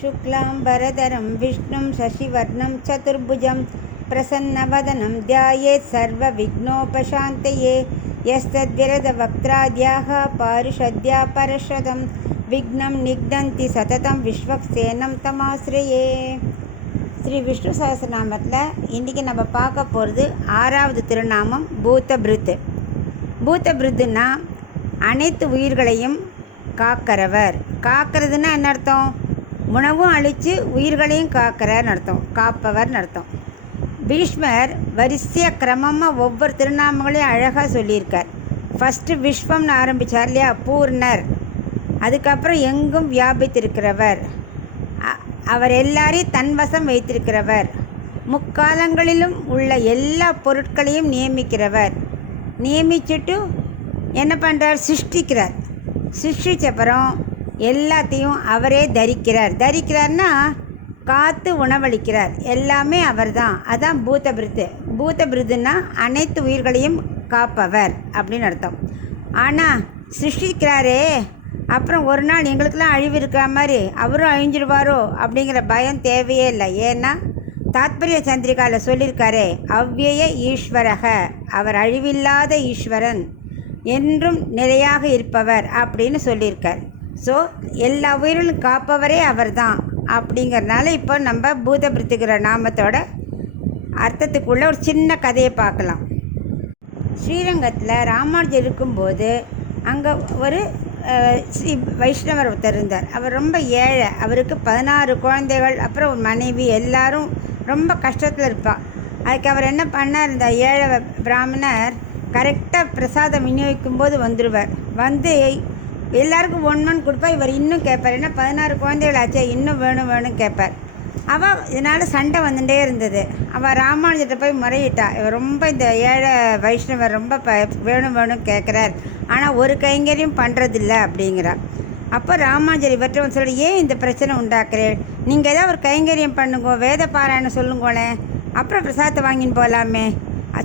शुक्लाम्बरधरं विष्णुं शशिवर्णं चतुर्भुजं प्रसन्नवदनं ध्यायेत् सर्वविघ्नोपशान्तये यस्तद्विरदवक्त्राद्याः पारिषद्या परषदं विघ्नं निघ्नन्ति सततं विश्वक्सेनं तमाश्रये. ஸ்ரீ விஷ்ணு சஹஸ்ரநாமத்தில் இன்றைக்கி நம்ம பார்க்க போகிறது 6வது திருநாமம் பூதபிருத். பூதபிருத்துன்னா அனைத்து உயிர்களையும் காக்கிறவர். காக்கிறதுன்னா என்ன அர்த்தம்? உணவும் அழித்து உயிர்களையும் காக்கிறன்னு அர்த்தம், காப்பவர்னு அர்த்தம். பீஷ்மர் வரிசையாக கிரமமாக ஒவ்வொரு திருநாமங்களையும் அழகாக சொல்லியிருக்கார். ஃபஸ்ட்டு விஸ்வம்னு ஆரம்பித்தார் இல்லையா, பூர்ணர். அதுக்கப்புறம் எங்கும் வியாபித்திருக்கிறவர், அவர் எல்லாரையும் தன்வசம் வைத்திருக்கிறவர், முக்காலங்களிலும் உள்ள எல்லா பொருட்களையும் நியமிக்கிறவர். நியமிச்சுட்டு என்ன பண்ணுறார்? சிருஷ்டிக்கிறார். சிருஷ்டிச்சப்புறம் எல்லாத்தையும் அவரே தரிக்கிறார். தரிக்கிறார்னா காத்து உணவளிக்கிறார். எல்லாமே அவர் தான். அதான் பூதபிருத்து. பூதபிருத்துன்னா அனைத்து உயிர்களையும் காப்பவர் அப்படின்னு அர்த்தம். ஆனால் சிருஷ்டிக்கிறாரே, அப்புறம் ஒரு நாள் எங்களுக்கெல்லாம் அழிவு இருக்கிற மாதிரி அவரும் அழிஞ்சிடுவாரோ அப்படிங்கிற பயம் தேவையே இல்லை. ஏன்னா தாத்பரிய சந்திரிகாவில் சொல்லியிருக்காரே, அவ்விய ஈஸ்வரக, அவர் அழிவில்லாத ஈஸ்வரன், என்றும் நிலையாக இருப்பவர் அப்படின்னு சொல்லியிருக்கார். ஸோ எல்லா உயிரிலும் காப்பவரே அவர் தான். அப்படிங்கிறதுனால இப்போ நம்ம பூதபிருத்துங்கிற நாமத்தோட அர்த்தத்துக்குள்ள ஒரு சின்ன கதையை பார்க்கலாம். ஸ்ரீரங்கத்தில் ராமானுஜர் இருக்கும்போது அங்கே ஒரு ஸ்ரீ வைஷ்ணவர் ஒருத்தர் இருந்தார். அவர் ரொம்ப ஏழை. அவருக்கு 16 குழந்தைகள், அப்புறம் ஒரு மனைவி, எல்லாரும் ரொம்ப கஷ்டத்தில் இருப்பாள். அதுக்கு அவர் என்ன பண்ணார்? இந்த ஏழை பிராமணர் கரெக்டாக பிரசாதம் விநியோகிக்கும் போது வந்துடுவார். வந்து எல்லாருக்கும் ஒன்று கொடுப்பார். இவர் இன்னும் கேட்பார். ஏன்னா 16 குழந்தைகள் ஆச்சே, இன்னும் வேணும் கேட்பார். அவள் இதனால் சண்டை வந்துட்டே இருந்தது. அவள் ராமானுஜர்கிட்ட போய் முறையிட்டா, இவர் ரொம்ப இந்த ஏழை வைஷ்ணவர் ரொம்ப வேணும் கேட்குறார், ஆனால் ஒரு கைங்கரியம் பண்ணுறதில்ல அப்படிங்கிறார். அப்போ ராமானுஜர் இவர்கிட்ட வந்து சொல்லி, ஏன் இந்த பிரச்சனை உண்டாக்குறேன்? நீங்கள் ஏதாவது ஒரு கைங்கரியம் பண்ணுங்க, வேத பாராயணம் சொல்லுங்களேன், அப்புறம் பிரசாதத்தை வாங்கின்னு போகலாமே.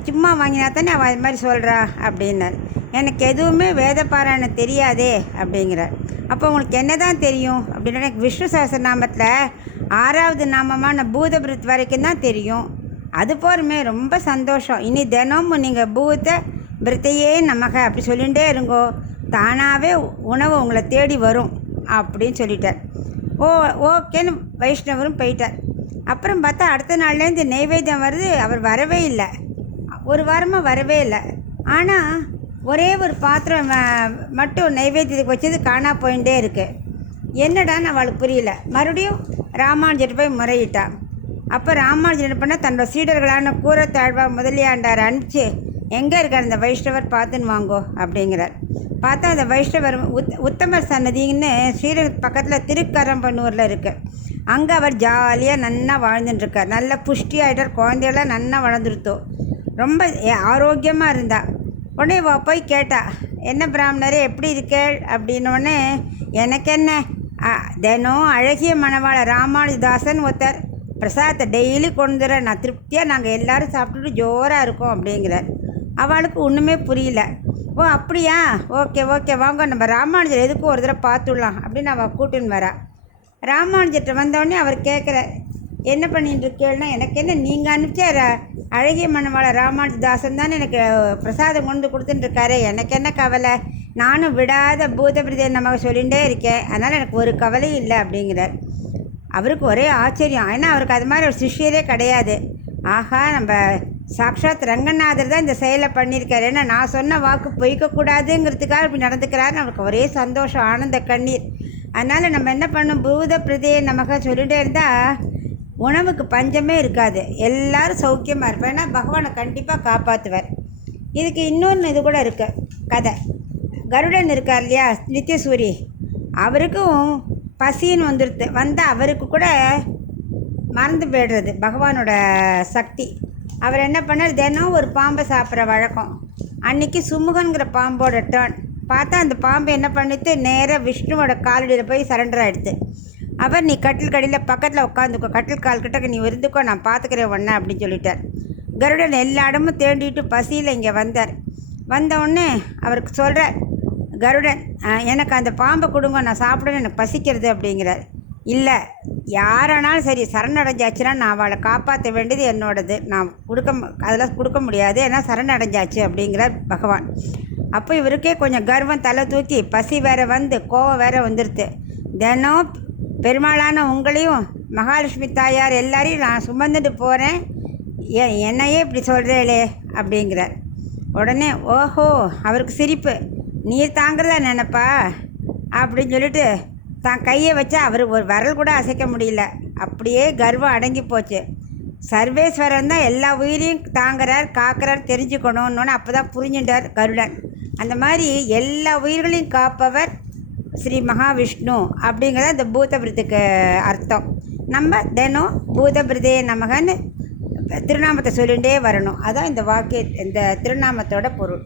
சும்மா வாங்கினா தானே அவள் அது மாதிரி சொல்கிறா அப்படின்னார். எனக்கு எதுவுமே வேத பாராயணம் தெரியாதே அப்படிங்கிறார். அப்போ உங்களுக்கு என்ன தான் தெரியும் அப்படின்னா, எனக்கு விஷ்ணு சஹஸ்ரநாமத்தில் 6வது நாமமான பூதபிருத் வரைக்கும் தான் தெரியும். அது போருமே, ரொம்ப சந்தோஷம். இனி தினமும் நீங்கள் பூத பிருத்தையே நமக அப்படி சொல்லிகிட்டே இருங்கோ, தானாகவே உணவு உங்களை தேடி வரும் அப்படின்னு சொல்லிட்டார். ஓகேன்னு வைஷ்ணவரும் போயிட்டார். அப்புறம் பார்த்தா அடுத்த நாள்லேருந்து நெய்வேத்தியம் வருது. அவர் வரவே இல்லை. ஒரு வாரமாக வரவே இல்லை. ஆனால் ஒரே ஒரு பாத்திரம் மட்டும் நைவேத்தியத்துக்கு வச்சது காணா போயிட்டே இருக்குது. என்னடான்னு அவளுக்கு புரியல. மறுபடியும் ராமானுஜர் போய் முறையிட்டா. அப்போ ராமானுஜர் என்ன பண்ணால் தன்னோட சீடர்களான கூரத்தாழ்வா முதலியாண்டார் அனுப்பிச்சு, எங்கே இருக்கார் அந்த வைஷ்ணவர் பார்த்துன்னு வாங்கோ அப்படிங்கிறார். பார்த்தா அந்த வைஷ்ணவர் உத்தமர் சன்னதின்னு ஸ்ரீரங்க பக்கத்தில் திருக்கரம்பனூரில் இருக்குது. அங்கே அவர் ஜாலியாக நன்னா வாழ்ந்துட்டுருக்கார். நல்ல புஷ்டியாகிட்டார். குழந்தையெல்லாம் நன்னா வளர்ந்துருத்தோம். ரொம்ப ஆரோக்கியமாக இருந்தா. உடனே போய் கேட்டா, என்ன பிராமணரே எப்படி இருக்கேள் அப்படின்னோடனே, எனக்கு என்ன, தினம் அழகிய மணவாள ராமானுஜதாசன் ஒருத்தர் பிரசாதத்தை டெய்லி கொண்டு வர, நான் திருப்தியாக நாங்கள் எல்லோரும் சாப்பிட்டுட்டு ஜோராக இருக்கோம் அப்படிங்கிறார். அவளுக்கு ஒன்றுமே புரியல. ஓ அப்படியா, ஓகே வாங்க, நம்ம ராமானுஜர் எதுக்கும் ஒரு தடவை பார்த்துடலாம் அப்படின்னு அவள் கூட்டின்னு வரா. ராமானுஜர்கிட்ட வந்தோடனே அவர் கேட்குறார், என்ன பண்ணிட்டு இருக்கேன்னா, எனக்கு என்ன, நீங்கள் அனுப்பிச்ச அழகிய மணவாள ராமானுஜதாசன் தானே எனக்கு பிரசாதம் கொண்டு கொடுத்துட்டுருக்காரு, எனக்கு என்ன கவலை, நானும் விடாத பூதபிருதை நமக்கு சொல்லிகிட்டே இருக்கேன், அதனால் எனக்கு ஒரு கவலையும் இல்லை அப்படிங்கிறார். அவருக்கு ஒரே ஆச்சரியம். ஏன்னா அவருக்கு அது மாதிரி ஒரு சிஷ்யரே கிடையாது. ஆகா, நம்ம சாக்ஷாத் ரங்கநாதர் தான் இந்த செயலை பண்ணியிருக்காரு. ஏன்னா நான் சொன்ன வாக்கு பொய்க்கக்கூடாதுங்கிறதுக்காக இப்படி நடந்துக்கிறாருன்னு அவருக்கு ஒரே சந்தோஷம், ஆனந்த கண்ணீர். அதனால் நம்ம என்ன பண்ணணும், பூதபிருதையை நமக்கு சொல்லிகிட்டே இருந்தால் உணவுக்கு பஞ்சமே இருக்காது, எல்லோரும் சௌக்கியமாக இருப்பேன். ஏன்னா பகவானை கண்டிப்பாக காப்பாற்றுவார். இதுக்கு இன்னொன்று இது கூட இருக்கு கதை. கருடன் இருக்கார் இல்லையா, நித்தியசூரி, அவருக்கும் பசின்னு வந்துடுது. வந்தால் அவருக்கு கூட மறந்து போய்டுறது பகவானோட சக்தி. அவர் என்ன பண்ணார், தினம் ஒரு பாம்பை சாப்பிட்ற வழக்கம். அன்றைக்கி சுமுகன்கிற பாம்போட டேர்ன். பார்த்தா அந்த பாம்பு என்ன பண்ணிட்டு நேராக விஷ்ணுவோட காலடியில் போய் சரண்டர் ஆகிடுது. அவர், நீ கட்டில் கடியில் பக்கத்தில் உட்காந்துக்கோ, கட்டில் கால் கிட்டக்க நீ இருந்துக்கோ, நான் பார்த்துக்கிறேன் ஒன்று அப்படின்னு சொல்லிட்டார். கருடன் எல்லா இடமும் தேண்டிட்டு பசியில் இங்கே வந்தார். வந்தவுடனே அவருக்கு சொல்கிறார் கருடன், எனக்கு அந்த பாம்பை கொடுங்க, நான் சாப்பிடணும், எனக்கு பசிக்கிறது அப்படிங்கிறார். இல்லை, யாரானாலும் சரி சரணடைஞ்சாச்சுன்னா நான் அவளை காப்பாற்ற வேண்டியது என்னோடது. நான் அதெல்லாம் கொடுக்க முடியாது, ஏன்னா சரணடைஞ்சாச்சு அப்படிங்கிறார் பகவான். அப்போ இவருக்கே கொஞ்சம் கர்வம் தலை தூக்கி, பசி வேற வந்து கோவம் வேற வந்துடுது. தினம் பெருமாளான உங்களையும் மகாலட்சுமி தாயார் எல்லாரையும் நான் சுமந்துட்டு போகிறேன், என்னையே இப்படி சொல்கிறேளே அப்படிங்கிறார். உடனே ஓஹோ, அவருக்கு சிரிப்பு. நீர் தாங்கிறதா நினைப்பா அப்படின்னு சொல்லிட்டு தான் கையை வச்சா அவர் ஒரு விரல் கூட அசைக்க முடியல. அப்படியே கர்வம் அடங்கி போச்சு. சர்வேஸ்வரன் தான் எல்லா உயிரையும் தாங்குறார், காக்கிறார், தெரிஞ்சுக்கணும்னு அப்போ தான் புரிஞ்சுட்டார் கருடன். அந்த மாதிரி எல்லா உயிர்களையும் காப்பவர் ஸ்ரீ மகாவிஷ்ணு அப்படிங்கிறத இந்த பூதபிரத்துக்கு அர்த்தம். நம்ம தினம் பூதபிரதே நமகன்னு திருநாமத்தை சொல்லிகிட்டே வரணும். அதான் இந்த திருநாமத்தோட பொருள்.